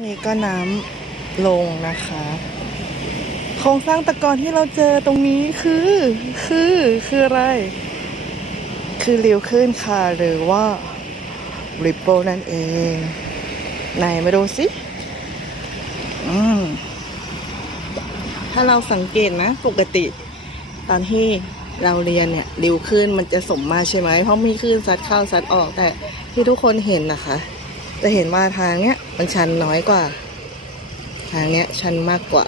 นี่ก็น้ำลงนะคะ โครงสร้างตะกอนที่เราเจอตรงนี้คือ คือคืออะไร คือริ้วขึ้นค่ะ หรือว่า ripple นั่นเอง ไหนมาดูสิ อืม ถ้าเราสังเกตนะ ปกติ ตอนที่เราเรียนเนี่ยริ้วขึ้นมันจะสมมาใช่ไหม เพราะมีคลื่นซัดเข้าซัดออกแต่ที่ทุกคนเห็นนะคะ จะเห็นว่าทางเนี้ยมันชันน้อยกว่า ทางเนี้ยชันมากกว่า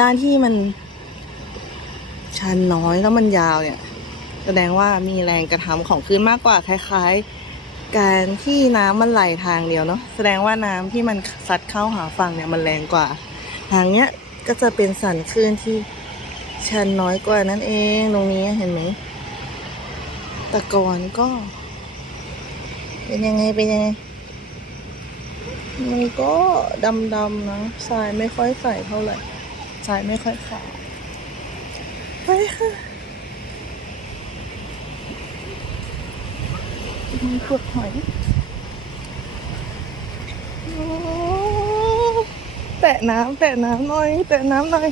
ด้านที่มันชันน้อยแล้วมันยาวเนี่ย แสดงว่ามีแรงกระทำของคลื่นมากกว่า คล้าย ๆ การที่น้ำมันไหลทางเดียวเนาะแสดงว่าน้ำที่มันซัดเข้าหาฝั่งเนี่ยมันแรงกว่า ทางเนี้ยก็จะเป็นสันคลื่นที่ชันน้อยกว่านั่นเองตรงนี้เห็นไหมแตะกอนก็ เป็นยังไง เป็นยังไง มันก็ดำๆนะทรายไม่ค่อยใสเท่าไหร่ทรายไม่ค่อยขาวไปค่ะมีเปลือกหอยโอ้แตะน้ำแตะน้ำหน่อย แตะน้ำหน่อย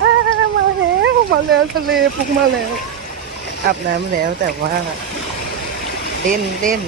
อามาแล้วมาแล้วทะเลปุกมาแล้วอาบน้ำแล้วแต่ว่า เล่นเล่น